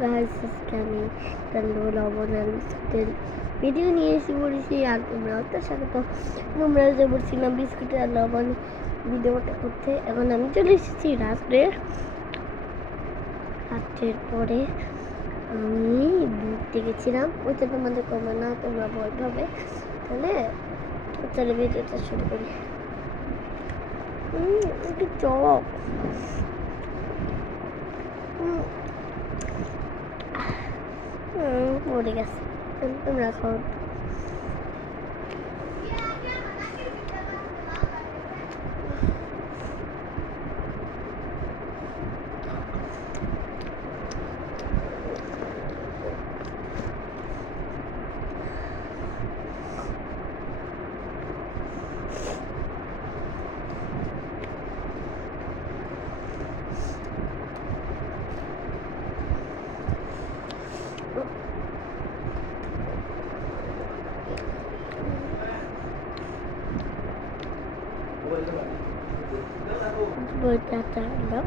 Guys, আজকে আমি কালো লবণ আর বিস্কুটের ভিডিও নিয়ে এসে পড়েছি। আর তোমরাও তো স্বাগত। তোমরা যে বলছিলাম বিস্কুটের আর লবণ ভিডিওটা করতে, এখন আমি চলে এসেছি রাত্রের পরে। আমি ঘুরতে গেছিলাম, ওইটা তোমাদের কমে না, তোমরা ভয় পাবে। তাহলে চলে ভিডিওটা শুরু করি। একটু চক পড়ে গেছে, তোমরা খাও। But that's not